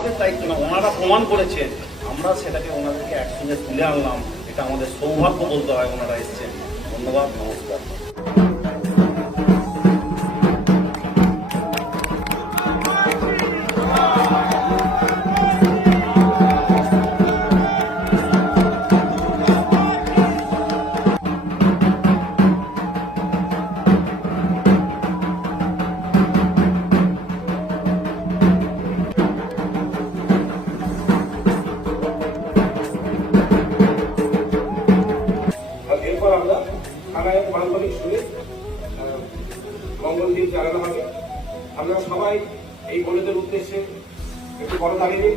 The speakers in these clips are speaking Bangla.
আমাদের দায়িত্ব না, ওনারা প্রমাণ করেছেন, আমরা সেটাকে ওনাদেরকে একসঙ্গে তুলে আনলাম। এটা আমাদের সৌভাগ্য বলতে হয়, ওনারা এসছেন। ধন্যবাদ, নমস্কার। এরপর আমরা থানায় মানবিক শুনে মঙ্গল দিন চালানো হবে। আমরা সবাই এই বোনেদের উদ্দেশ্যে একটু বড় দাঁড়িয়ে দিই।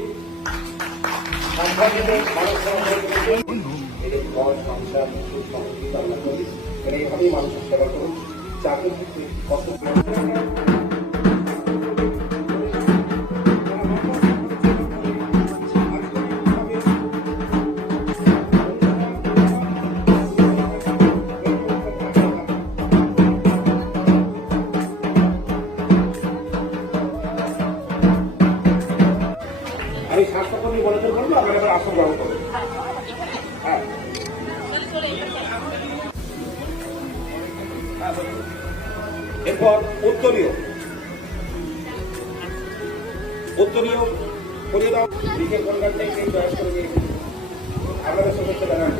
এইভাবেই মানুষের সেবা করুন, চাকরি কষ্ট। আমি স্বাস্থ্যকর্মী বলেতে বলবো, আমার এবার আসন গ্রহণ করবো। হ্যাঁ, এরপর উত্তরীয় করিয়ে দাও। বিশেষ কন্যাটাই সেই চয়েস করে নিয়েছি, আপনাদের সদস্য জানান।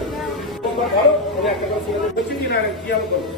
ধরো আমি একটা কথা বলছি কিনা কি আমি করবো।